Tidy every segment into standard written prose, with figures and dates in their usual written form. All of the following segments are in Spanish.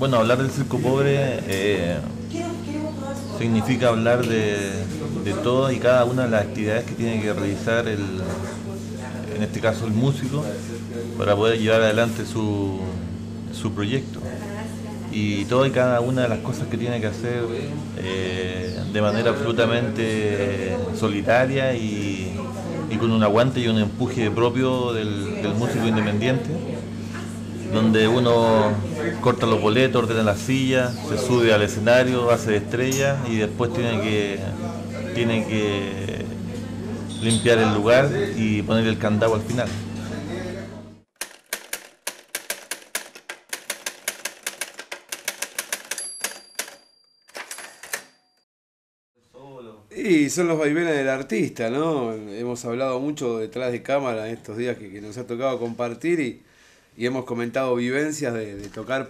Bueno, hablar del circo pobre significa hablar de todas y cada una de las actividades que tiene que realizar en este caso el músico, para poder llevar adelante su proyecto. Y todas y cada una de las cosas que tiene que hacer de manera absolutamente solitaria y con un aguante y un empuje propio del músico independiente, donde uno corta los boletos, ordena las sillas, se sube al escenario, hace de estrella y después tiene que limpiar el lugar y poner el candado al final. Y son los vaivenes del artista, ¿no? Hemos hablado mucho detrás de cámara en estos días que nos ha tocado compartir y hemos comentado vivencias de tocar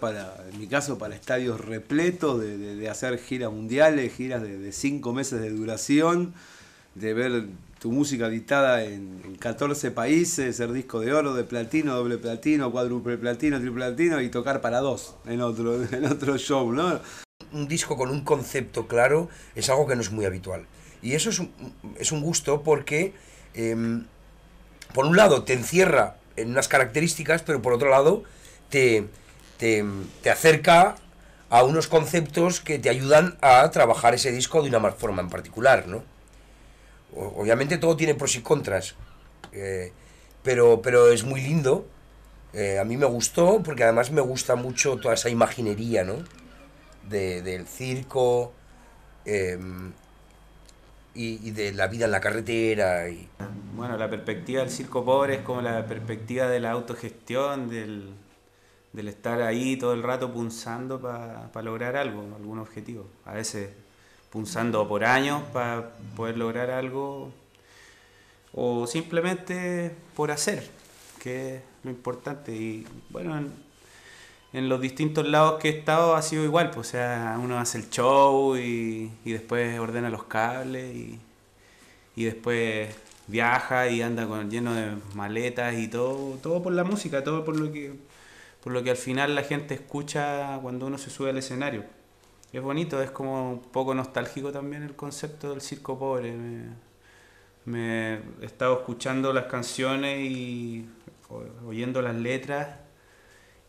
en mi caso, para estadios repletos, de hacer giras mundiales, giras de 5 meses de duración, de ver tu música editada en 14 países, ser disco de oro, de platino, doble platino, cuádruple platino, triple platino y tocar para 2 en otro show, ¿no? Un disco con un concepto claro es algo que no es muy habitual. Y eso es un gusto porque, por un lado, te encierra en unas características, pero por otro lado, te acerca a unos conceptos que te ayudan a trabajar ese disco de una forma en particular, ¿no? Obviamente todo tiene pros y contras, pero es muy lindo. A mí me gustó, porque además me gusta mucho toda esa imaginería, ¿no? Del circo y de la vida en la carretera. Bueno, la perspectiva del circo pobre es como la perspectiva de la autogestión, del estar ahí todo el rato punzando para lograr algo, algún objetivo. A veces punzando por años para poder lograr algo, o simplemente por hacer, que es lo importante. Y bueno, en los distintos lados que he estado ha sido igual, pues, o sea, uno hace el show y después ordena los cables y después viaja y anda lleno de maletas y todo por la música, todo por lo que al final la gente escucha cuando uno se sube al escenario. Es bonito, es como un poco nostálgico también el concepto del circo pobre. Me he estado escuchando las canciones y oyendo las letras,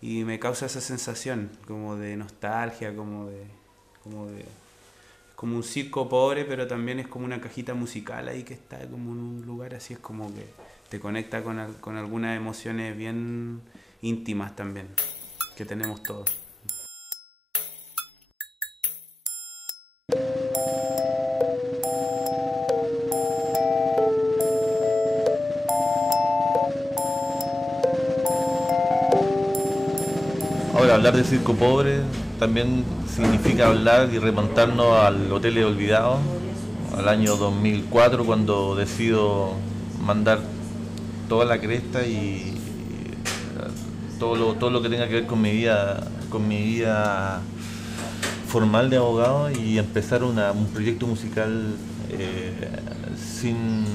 y me causa esa sensación como de nostalgia, como un circo pobre, pero también es como una cajita musical ahí que está como en un lugar así, es como que te conecta con algunas emociones bien íntimas también, que tenemos todos. Ahora, hablar de circo pobre también significa hablar y remontarnos al Hotel Olvidado, al año 2004, cuando decido mandar toda la cresta y todo lo que tenga que ver con mi vida formal de abogado, y empezar un proyecto musical sin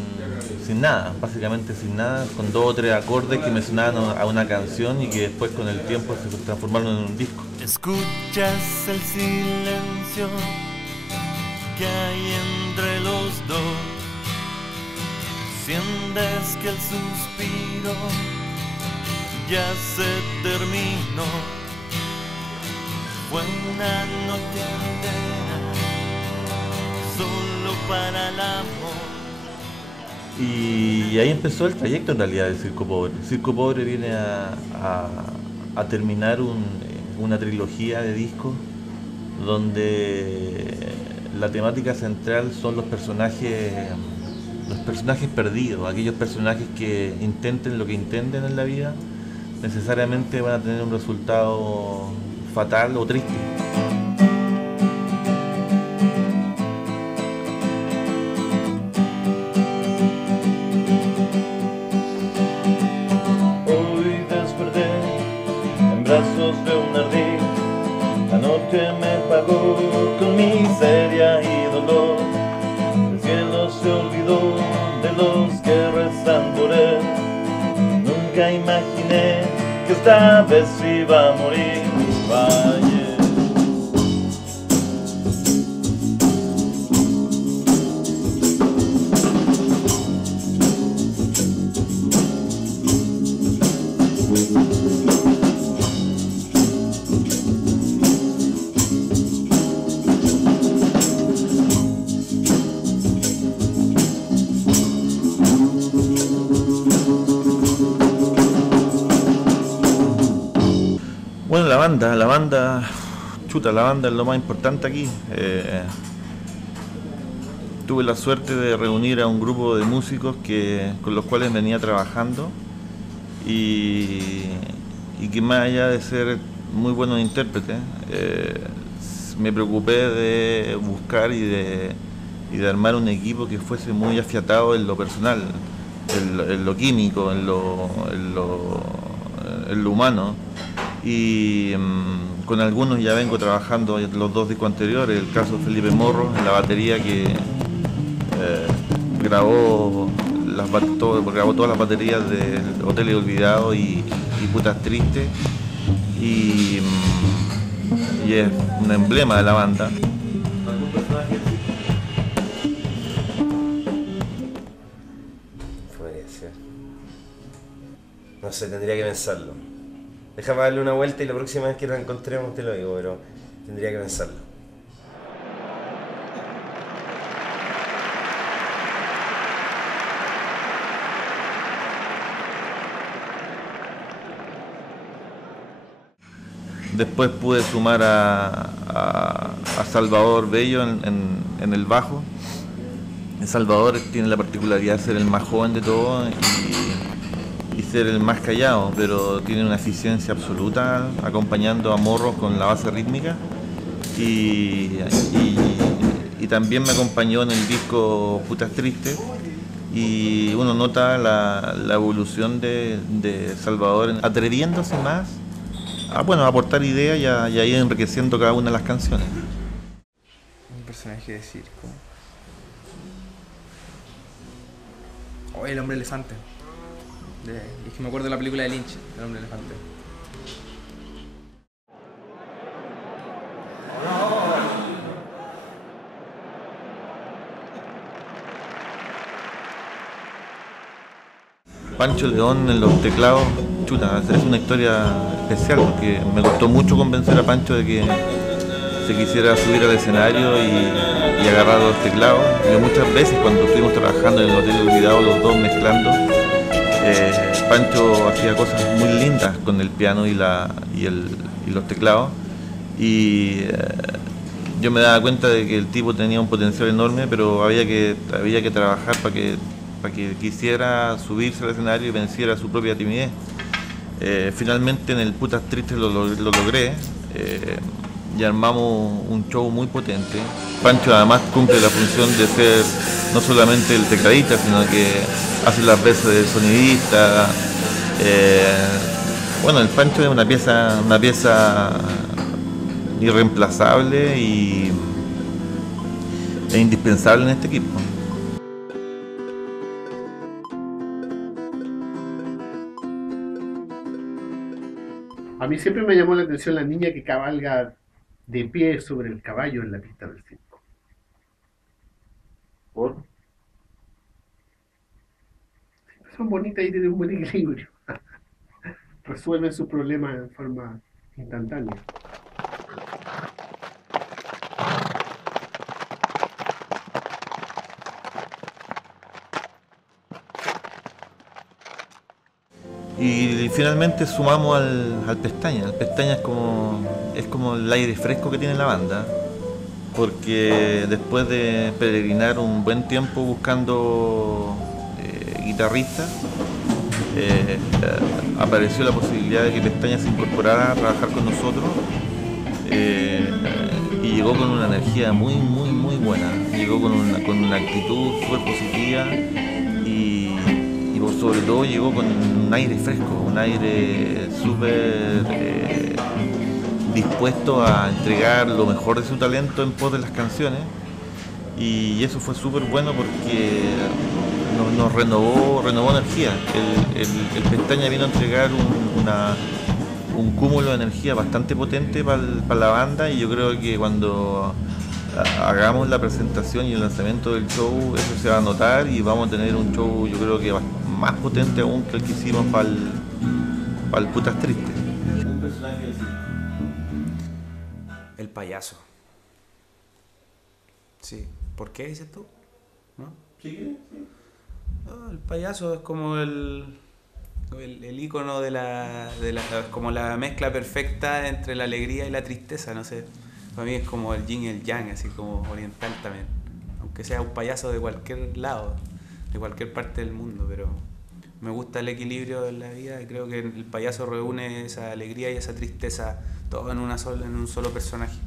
nada, básicamente sin nada, con 2 o 3 acordes que me sonaban a una canción y que después con el tiempo se transformaron en un disco. Escuchas el silencio que hay entre los dos, sientes que el suspiro ya se terminó. Fue una noche entera solo para el amor. Y ahí empezó el trayecto en realidad del Circo Pobre. El Circo Pobre viene a terminar una trilogía de discos donde la temática central son los personajes perdidos, aquellos personajes que intenten lo que intenten en la vida, necesariamente van a tener un resultado fatal o triste. Brazos de un ardid, la noche me pagó con miseria y dolor. El cielo se olvidó de los que rezan por él. Nunca imaginé que esta vez iba a morir. Valle chuta, la banda es lo más importante aquí. Tuve la suerte de reunir a un grupo de músicos con los cuales venía trabajando y que más allá de ser muy buenos intérpretes, me preocupé de buscar y de armar un equipo que fuese muy afiatado en lo personal, en lo químico, en lo humano. Y con algunos ya vengo trabajando los 2 discos anteriores, el caso de Felipe Morro en la batería, que grabó todas las baterías del Hotel Olvidado y Putas Tristes, y es un emblema de la banda. Podría ser. No sé, tendría que pensarlo. Déjame darle una vuelta y la próxima vez que la encontremos te lo digo, pero tendría que pensarlo. Después pude sumar a Salvador Bello en el bajo. Salvador tiene la particularidad de ser el más joven de todos y ser el más callado, pero tiene una eficiencia absoluta acompañando a Morros con la base rítmica, y también me acompañó en el disco Putas Tristes, y uno nota la evolución de Salvador atreviéndose más a aportar ideas y a ir enriqueciendo cada una de las canciones. Un personaje de circo. Oh, el hombre elefante. Es que me acuerdo de la película de Lynch, el hombre elefante. Pancho León en los teclados, chuta, es una historia especial porque me costó mucho convencer a Pancho de que se quisiera subir al escenario y agarrar los teclados. Yo muchas veces cuando estuvimos trabajando en el Hotel Olvidado, los dos mezclando, Pancho hacía cosas muy lindas con el piano y los teclados, y yo me daba cuenta de que el tipo tenía un potencial enorme, pero había que trabajar para que quisiera subirse al escenario y venciera su propia timidez. Finalmente en el Putas Tristes lo logré, y armamos un show muy potente. Pancho además cumple la función de ser no solamente el tecladista, sino que hace las veces de sonidista. Bueno, el Pancho es una pieza irreemplazable e indispensable en este equipo. A mí siempre me llamó la atención la niña que cabalga de pie sobre el caballo en la pista del circo. ¿Por? Son bonitas y tienen un buen equilibrio. Resuelven sus problemas en forma instantánea. Y finalmente sumamos al Pestaña. El Pestaña es como el aire fresco que tiene la banda, porque después de peregrinar un buen tiempo buscando guitarristas, apareció la posibilidad de que Pestaña se incorporara a trabajar con nosotros, y llegó con una energía muy buena, llegó con una actitud súper positiva, y sobre todo llegó con un aire fresco, un aire súper dispuesto a entregar lo mejor de su talento en pos de las canciones, y eso fue súper bueno porque nos renovó energía. El Pestaña vino a entregar un cúmulo de energía bastante potente para la banda, y yo creo que cuando hagamos la presentación y el lanzamiento del show, eso se va a notar, y vamos a tener un show, yo creo que más potente aún que el que hicimos para el Putas Tristes. Un personaje del circo. El payaso. Sí. ¿Por qué dices tú? ¿No? Sí. El payaso es como el el icono como la mezcla perfecta entre la alegría y la tristeza, no sé. Para mí es como el yin y el yang, así como oriental también. Aunque sea un payaso de cualquier lado, de cualquier parte del mundo, pero me gusta el equilibrio en la vida y creo que el payaso reúne esa alegría y esa tristeza todo en un solo personaje.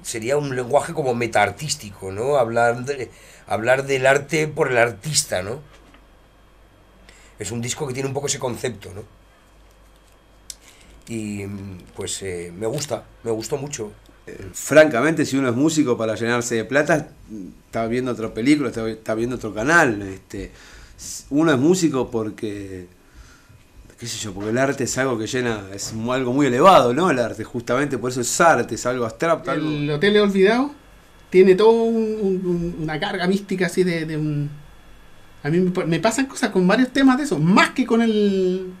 Sería un lenguaje como metaartístico, ¿no? Hablar del arte por el artista, ¿no? Es un disco que tiene un poco ese concepto, ¿no? Y pues me gustó mucho. Francamente, si uno es músico para llenarse de plata, está viendo otra película, está viendo otro canal. Uno es músico porque, qué sé yo, porque el arte es algo que llena, es algo muy elevado, ¿no? El arte, justamente por eso es arte, es algo abstracto. El Hotel Olvidado tiene todo una carga mística así de un... A mí me pasan cosas con varios temas de eso, más que con el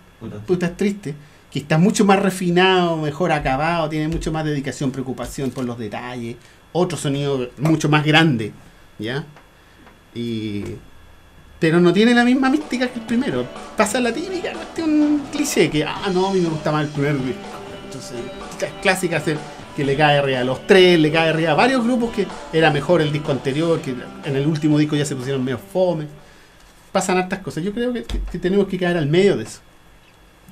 Putas Triste, que está mucho más refinado, mejor acabado, tiene mucho más dedicación, preocupación por los detalles, otro sonido mucho más grande, ¿ya? Pero no tiene la misma mística que el primero. Pasa la típica cuestión cliché, que no, a mí me gusta más el primer disco. Entonces, clásica que le cae arriba a los tres, le cae arriba a varios grupos que era mejor el disco anterior, que en el último disco ya se pusieron medio fome. Pasan hartas cosas. Yo creo que tenemos que caer al medio de eso.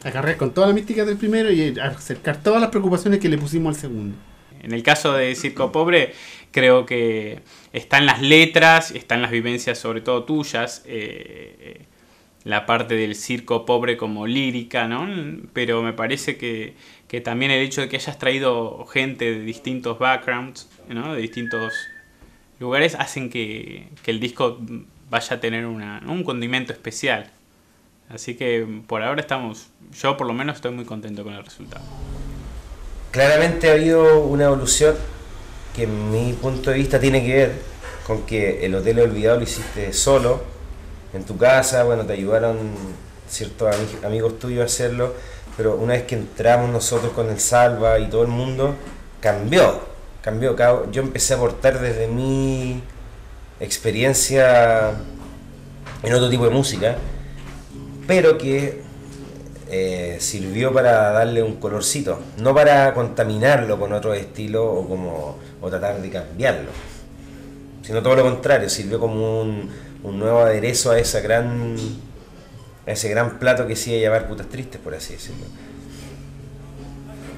Agarrar con toda la mística del primero y acercar todas las preocupaciones que le pusimos al segundo. En el caso de Circo Pobre, creo que están las letras, están las vivencias sobre todo tuyas, la parte del circo pobre como lírica, ¿no? Pero me parece que también el hecho de que hayas traído gente de distintos backgrounds, ¿no? De distintos lugares, hacen que el disco vaya a tener un condimento especial. Así que por ahora yo por lo menos estoy muy contento con el resultado. Claramente ha habido una evolución que en mi punto de vista tiene que ver con que el Hotel Olvidado lo hiciste solo, en tu casa, bueno, te ayudaron ciertos amigos tuyos a hacerlo, pero una vez que entramos nosotros con el Salva y todo el mundo, cambió. Yo empecé a aportar desde mi experiencia en otro tipo de música, pero que sirvió para darle un colorcito, no para contaminarlo con otro estilo o tratar de cambiarlo, sino todo lo contrario, sirvió como un nuevo aderezo a ese gran plato que se iba a llamar Putas Tristes, por así decirlo.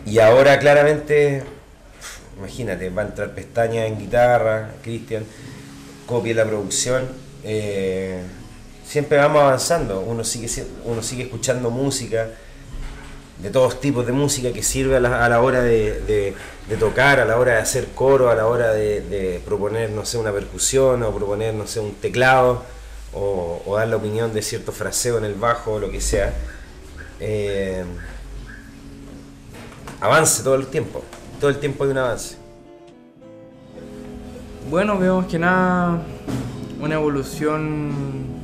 Y ahora claramente, imagínate, va a entrar Pestaña en guitarra, Cristian, copia la producción, siempre vamos avanzando, uno sigue escuchando música, de todos tipos de música que sirve a la hora de tocar, a la hora de hacer coro, a la hora de proponer, no sé, una percusión, o proponer, no sé, un teclado, o dar la opinión de cierto fraseo en el bajo, o lo que sea. Avance todo el tiempo hay un avance. Bueno, vemos que nada, una evolución.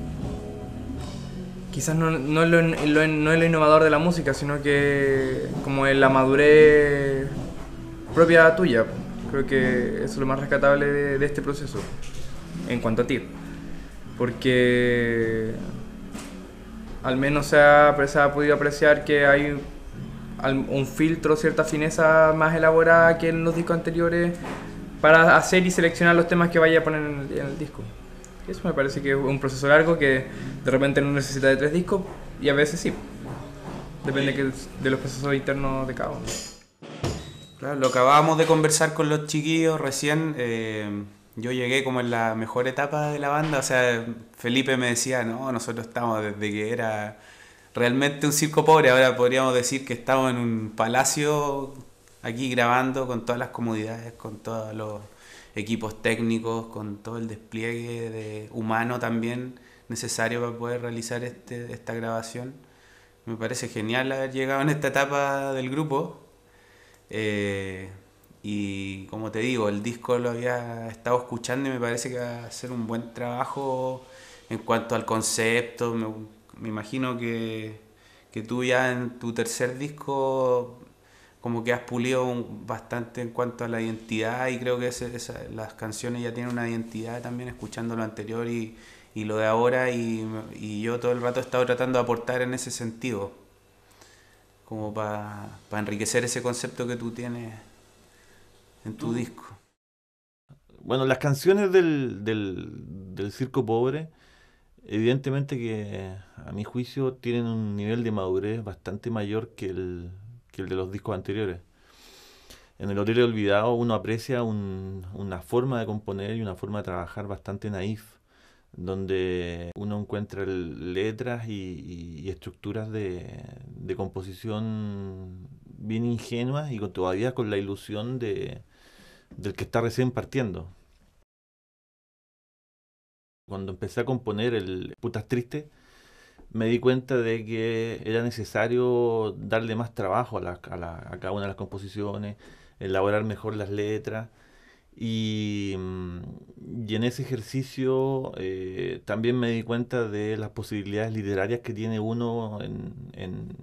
Quizás no es lo innovador de la música, sino que como en la madurez propia tuya. Creo que eso es lo más rescatable de este proceso, en cuanto a ti. Porque al menos se ha podido apreciar que hay un filtro, cierta fineza más elaborada que en los discos anteriores para hacer y seleccionar los temas que vaya a poner en el disco. Eso me parece que es un proceso largo que de repente no necesita de 3 discos y a veces sí. Depende de los procesos internos de cada uno. Claro, lo acabábamos de conversar con los chiquillos recién. Yo llegué como en la mejor etapa de la banda. O sea, Felipe me decía, no, nosotros estamos desde que era realmente un circo pobre. Ahora podríamos decir que estamos en un palacio aquí grabando con todas las comodidades, con todos los equipos técnicos, con todo el despliegue humano también. necesario para poder realizar esta grabación. Me parece genial haber llegado en esta etapa del grupo. Y como te digo, el disco lo había estado escuchando y me parece que va a ser un buen trabajo en cuanto al concepto. Me imagino que tú ya en tu tercer disco como que has pulido bastante en cuanto a la identidad, y creo que las canciones ya tienen una identidad también, escuchando lo anterior y lo de ahora, y yo todo el rato he estado tratando de aportar en ese sentido, como para enriquecer ese concepto que tú tienes en tu disco. Bueno, las canciones del Circo Pobre, evidentemente que a mi juicio tienen un nivel de madurez bastante mayor que el de los discos anteriores. En el Hotel Olvidado uno aprecia una forma de componer y una forma de trabajar bastante naif, donde uno encuentra letras y estructuras de composición bien ingenuas y todavía con la ilusión del que está recién partiendo. Cuando empecé a componer el Putas Tristes, me di cuenta de que era necesario darle más trabajo a cada una de las composiciones, elaborar mejor las letras. Y en ese ejercicio también me di cuenta de las posibilidades literarias que tiene uno en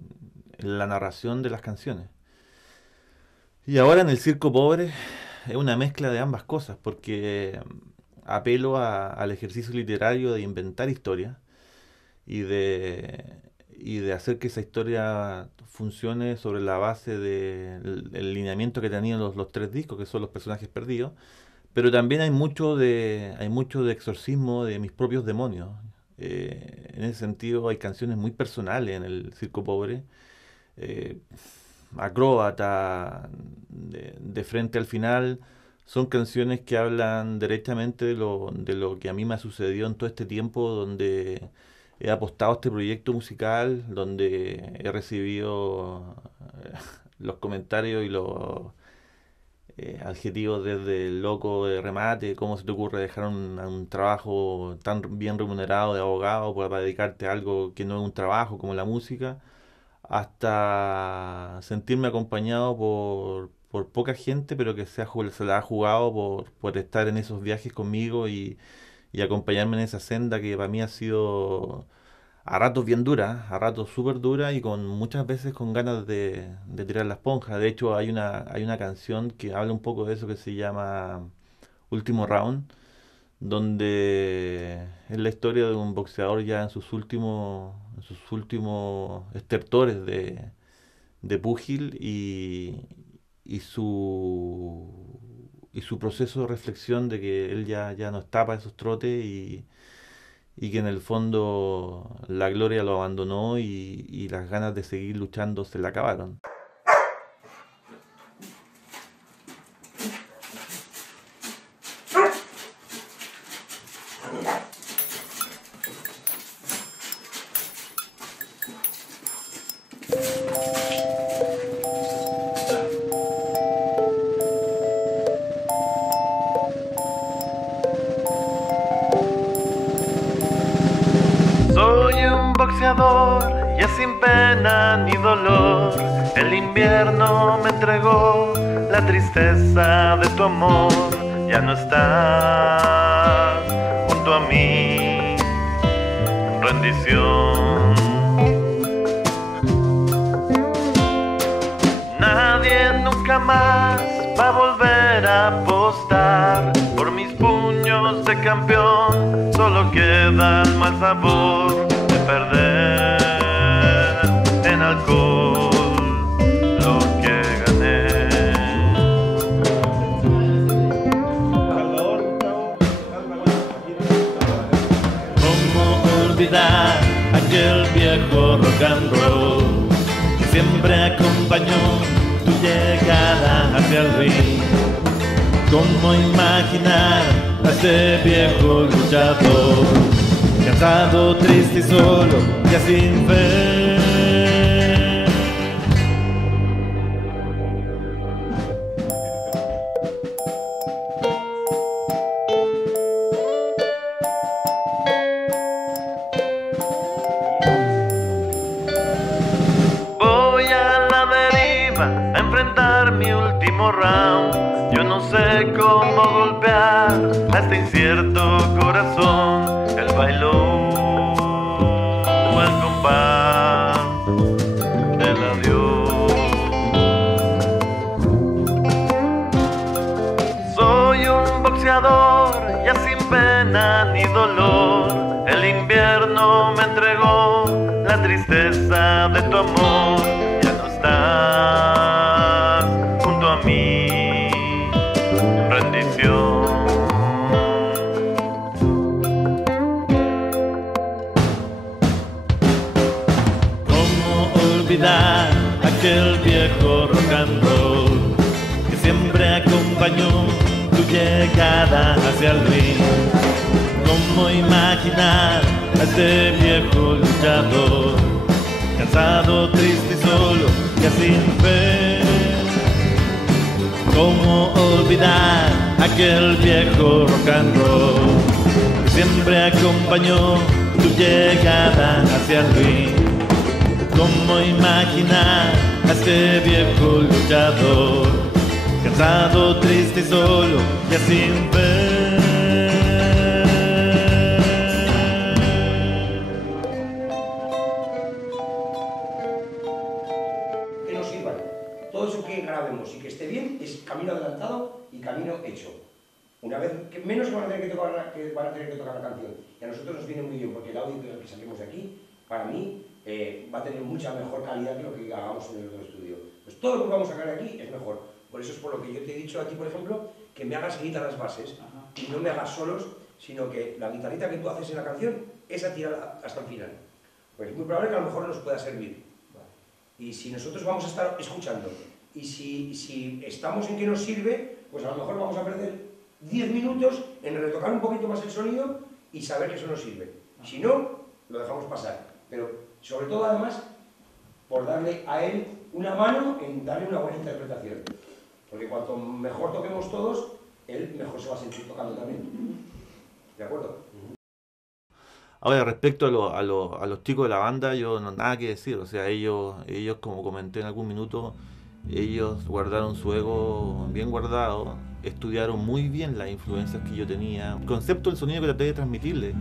la narración de las canciones. Y ahora en el Circo Pobre es una mezcla de ambas cosas, porque apelo al ejercicio literario de inventar historias y de hacer que esa historia funcione sobre la base del lineamiento que tenían los tres discos, que son los personajes perdidos. Pero también hay mucho de exorcismo de mis propios demonios. En ese sentido hay canciones muy personales en el Circo Pobre. Acróbata, de frente al final, son canciones que hablan directamente de lo que a mí me ha sucedido en todo este tiempo, donde he apostado a este proyecto musical, donde he recibido los comentarios y los adjetivos desde el loco de remate: ¿cómo se te ocurre dejar un trabajo tan bien remunerado de abogado para dedicarte a algo que no es un trabajo como la música? Hasta sentirme acompañado por poca gente, pero que se la ha jugado por estar en esos viajes conmigo y acompañarme en esa senda que para mí ha sido a ratos bien dura, a ratos súper dura, y muchas veces con ganas de tirar la esponja. De hecho, hay una canción que habla un poco de eso, que se llama Último Round, donde es la historia de un boxeador ya en sus últimos estertores de púgil, y su proceso de reflexión de que él ya no está para esos trotes, y que en el fondo la gloria lo abandonó, y las ganas de seguir luchando se le acabaron. Ya sin pena ni dolor, el invierno me entregó la tristeza de tu amor. Ya no estás junto a mí, en rendición. Nadie nunca más va a volver a apostar por mis puños de campeón. Solo queda el mal sabor de perder en alcohol lo que gané. ¿Cómo olvidar aquel viejo rock and roll que siempre acompañó tu llegada hacia el ring? ¿Cómo imaginar a este viejo luchador, cansado, triste y solo, ya sin fe? último round. Yo no sé cómo golpear a este incierto corazón. El bailó al compás del adiós. Soy un boxeador ya sin pena ni dolor. El invierno me entregó la tristeza de tu amor. Ya no estás junto a mí, rendición. ¿Cómo olvidar aquel viejo rock and roll que siempre acompañó tu llegada hacia el ring? ¿Cómo imaginar a ese viejo luchador, cansado, triste y solo, ya sin fe? ¿Cómo olvidar aquel viejo rock and roll que siempre acompañó tu llegada hacia el ring? ¿Cómo imaginar a ese viejo luchador, cansado, triste y solo, ya sin fe? Grabemos y que esté bien es camino adelantado y camino hecho. Una vez que menos que van a tener que tocar la canción, y a nosotros nos viene muy bien porque el audio que saquemos de aquí, para mí, va a tener mucha mejor calidad que lo que hagamos en el otro estudio. Pues todo lo que vamos a sacar aquí es mejor. Por eso es por lo que yo te he dicho a ti, por ejemplo, que me hagas guitarras bases y no me hagas solos, sino que la guitarrita que tú haces en la canción, esa tirada hasta el final. Pues es muy probable que a lo mejor nos pueda servir. Y si nosotros vamos a estar escuchando, y si estamos en que nos sirve, pues a lo mejor vamos a perder 10 minutos en retocar un poquito más el sonido y saber que eso nos sirve. Si no, lo dejamos pasar. Pero sobre todo además, por darle a él una mano en darle una buena interpretación. Porque cuanto mejor toquemos todos, él mejor se va a sentir tocando también. ¿De acuerdo? Ahora, respecto a los chicos de la banda, yo no nada que decir. O sea, ellos como comenté en algún minuto, ellos guardaron su ego bien guardado, estudiaron muy bien las influencias que yo tenía, el concepto del sonido que traté de transmitirle.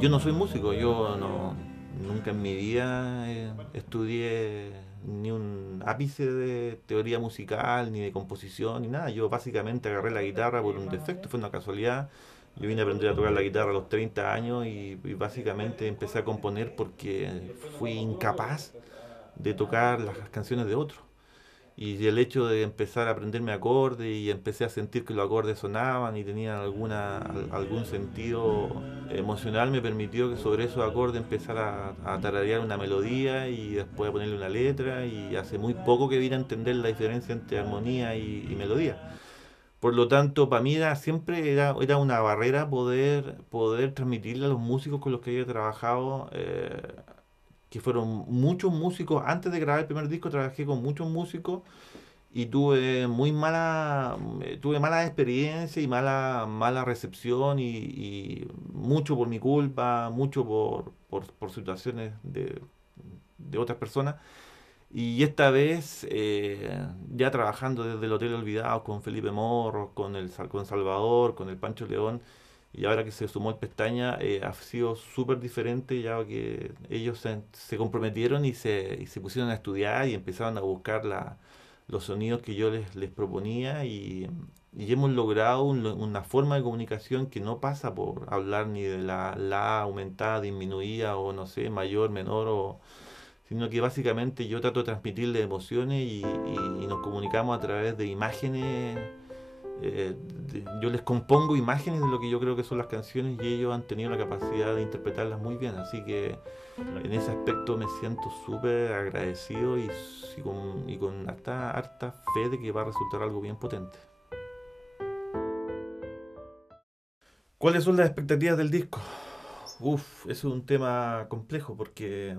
Yo no soy músico, nunca en mi vida estudié ni un ápice de teoría musical, ni de composición, ni nada. Yo básicamente agarré la guitarra por un defecto, fue una casualidad. Yo vine a aprender a tocar la guitarra a los 30 años y básicamente empecé a componer porque fui incapaz de tocar las canciones de otros. Y el hecho de empezar a aprenderme acordes y empecé a sentir que los acordes sonaban y tenían algún sentido emocional, me permitió que sobre esos acordes empezar a tararear una melodía y después a ponerle una letra, y hace muy poco que vine a entender la diferencia entre armonía y melodía. Por lo tanto, para mí siempre era una barrera poder transmitirle a los músicos con los que había trabajado, que fueron muchos músicos. Antes de grabar el primer disco trabajé con muchos músicos y tuve mala experiencia y mala recepción, y mucho por mi culpa, mucho por situaciones de otras personas. Y esta vez, ya trabajando desde el Hotel Olvidados con Felipe Morro, con Salvador, con el Pancho León, y ahora que se sumó el Pestaña, ha sido súper diferente, ya que ellos se comprometieron y se pusieron a estudiar y empezaron a buscar los sonidos que yo les proponía, y hemos logrado una forma de comunicación que no pasa por hablar ni de la aumentada, disminuida, o no sé, mayor, menor, sino que básicamente yo trato de transmitirle emociones y nos comunicamos a través de imágenes. Yo les compongo imágenes de lo que yo creo que son las canciones, y ellos han tenido la capacidad de interpretarlas muy bien, así que en ese aspecto me siento súper agradecido y con harta fe de que va a resultar algo bien potente. ¿Cuáles son las expectativas del disco? Eso es un tema complejo porque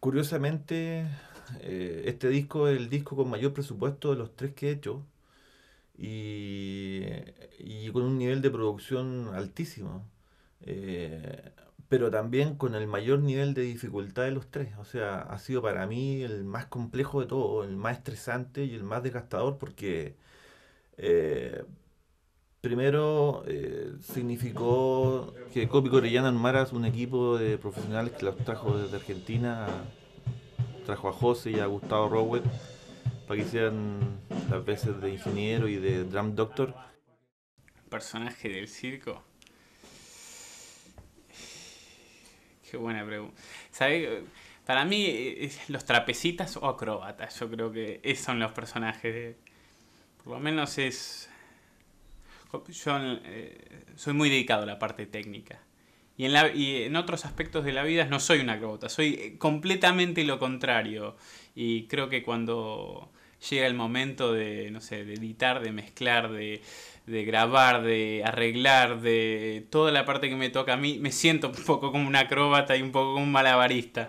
curiosamente este disco es el disco con mayor presupuesto de los 3 que he hecho, y con un nivel de producción altísimo, pero también con el mayor nivel de dificultad de los tres. O sea, ha sido para mí el más complejo de todo, el más estresante y el más desgastador porque eh, primero significó que Cópico Orellana armara un equipo de profesionales que los trajo desde Argentina, trajo a José y a Gustavo Rowell para que hicieran las veces de ingeniero y de drum doctor. Personaje del circo. Qué buena pregunta. ¿Sabe? Para mí, los trapecitas o acróbatas, yo creo que esos son los personajes. Por lo menos es... Yo soy muy dedicado a la parte técnica. Y en otros aspectos de la vida no soy un acróbata, soy completamente lo contrario. Y creo que cuando llega el momento de, no sé, de editar, de mezclar, de grabar, de arreglar, de toda la parte que me toca a mí, me siento un poco como un acróbata y un poco como un malabarista.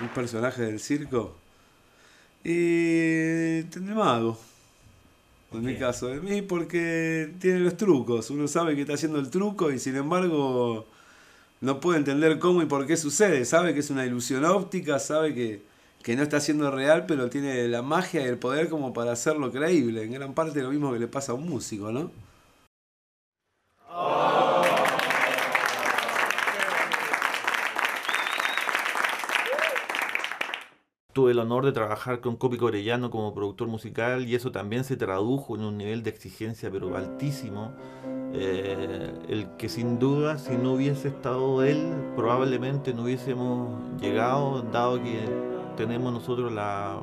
Un personaje del circo. Y el mago. En mi caso, de mí, porque tiene los trucos. Uno sabe que está haciendo el truco y sin embargo no puede entender cómo y por qué sucede. Sabe que es una ilusión óptica, sabe que no está siendo real, pero tiene la magia y el poder como para hacerlo creíble. En gran parte lo mismo que le pasa a un músico, ¿no? Tuve el honor de trabajar con Cópico Orellano como productor musical y eso también se tradujo en un nivel de exigencia pero altísimo. El que sin duda, si no hubiese estado él, probablemente no hubiésemos llegado, dado que tenemos nosotros la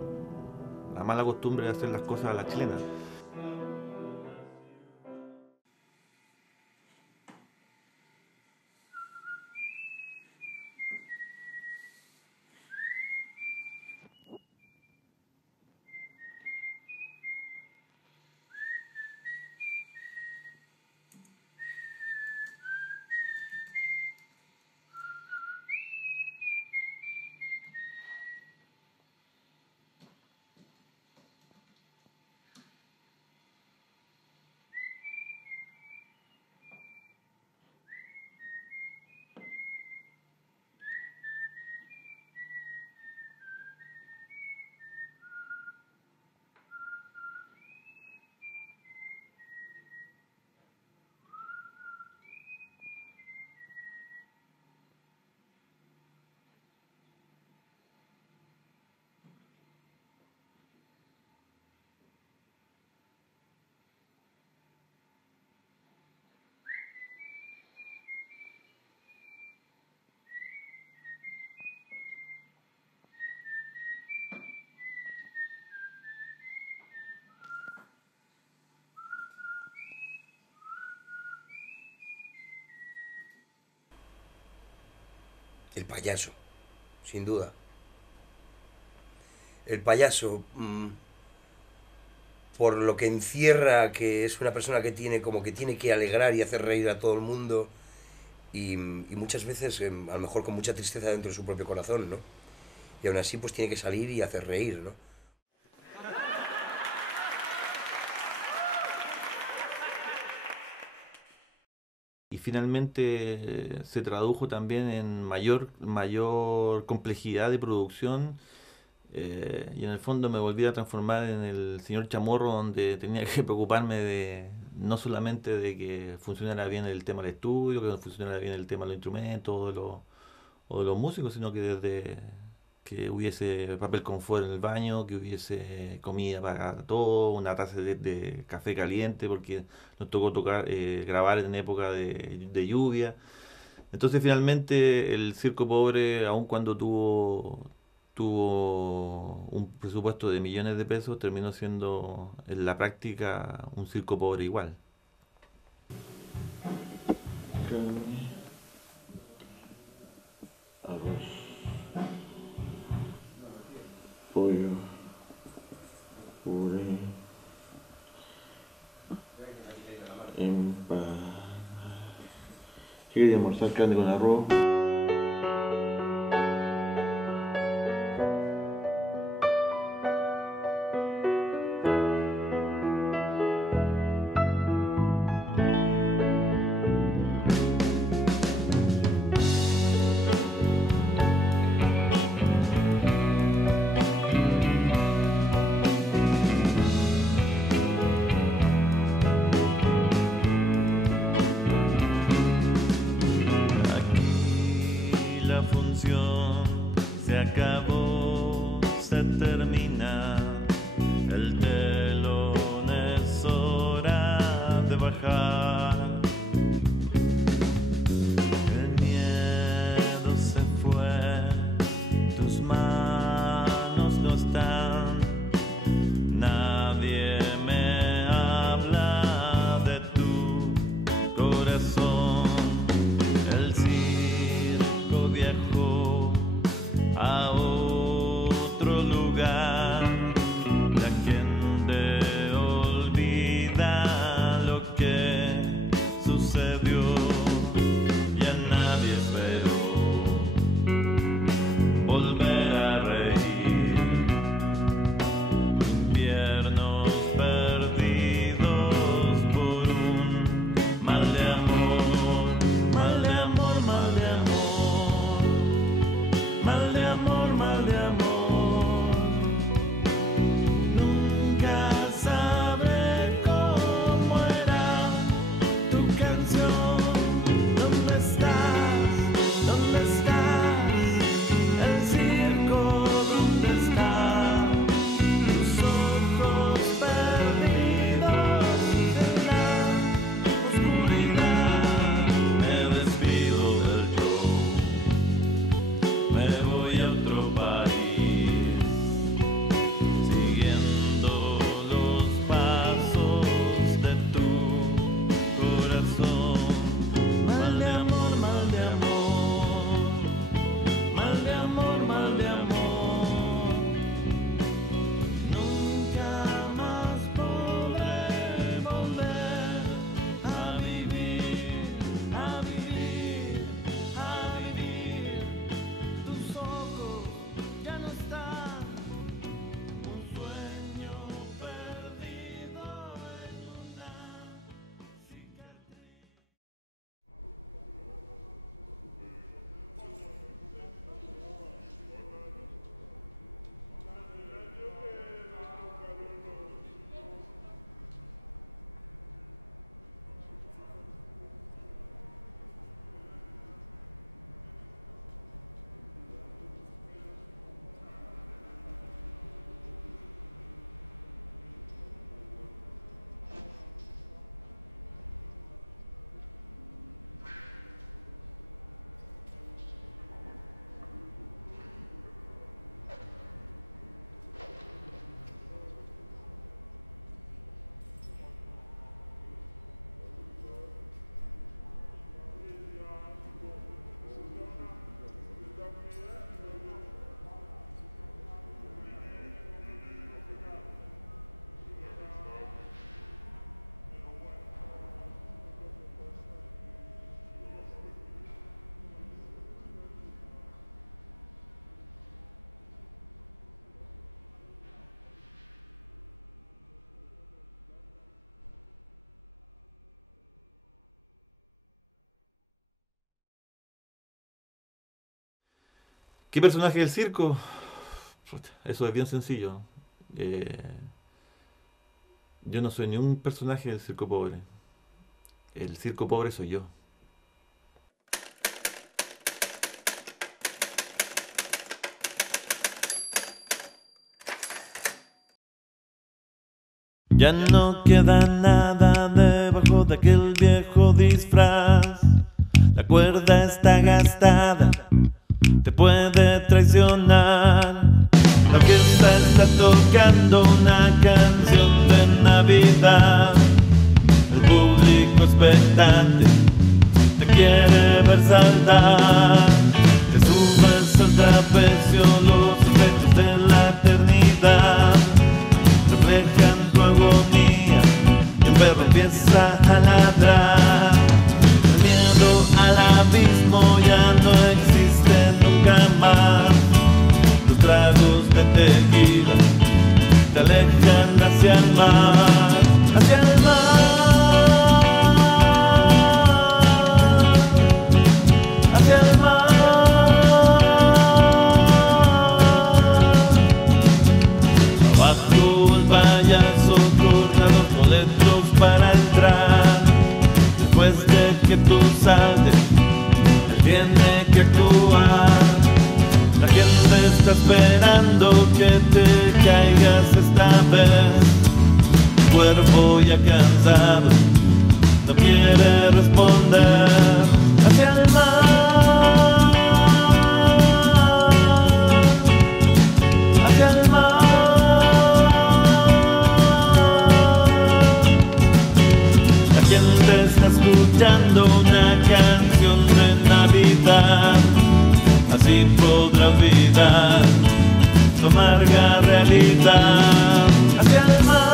mala costumbre de hacer las cosas a la chilena. El payaso, sin duda. El payaso, por lo que encierra, que es una persona que tiene como que tiene que alegrar y hacer reír a todo el mundo, y muchas veces, a lo mejor con mucha tristeza dentro de su propio corazón, ¿no? Y aún así pues tiene que salir y hacer reír, ¿no? Y finalmente se tradujo también en mayor complejidad de producción y en el fondo me volví a transformar en el señor Chamorro donde tenía que preocuparme de no solamente de que funcionara bien el tema del estudio, que funcionara bien el tema de los instrumentos o de los músicos, sino que desde que hubiese papel confort en el baño, que hubiese comida para todo, una taza de café caliente, porque nos tocó grabar en época de lluvia. Entonces finalmente el Circo Pobre, aun cuando tuvo un presupuesto de millones de pesos, terminó siendo en la práctica un circo pobre igual. Carne, arroz, pollo, puré, empanada. ¿Qué quería almorzar? Carne con arroz. ¿Qué personaje del circo? Eso es bien sencillo. Yo no soy ni un personaje del circo pobre. El circo pobre soy yo. Ya no queda nada debajo de aquel viejo disfraz. La cuerda está gastada, te puede traicionar. La orquesta está tocando una canción de Navidad. El público expectante te quiere ver saltar. Te subes al trapecio, los efectos de la eternidad reflejan tu agonía y el perro empieza a ladrar. El miedo al abismo ya no existe nunca más. Los tragos de tequila te alejan hacia el mar, hacia el mar, hacia el mar. Abajo el payaso corta los boletos para entrar. Después de que tú saltes, él tiene que actuar. La gente está esperando que te caigas esta vez. Tu cuerpo ya cansado no quiere responder. Hacia el mar, hacia el mar. La gente está escuchando una canción de Navidad. Así podrá olvidar su amarga realidad. Hacia el mar.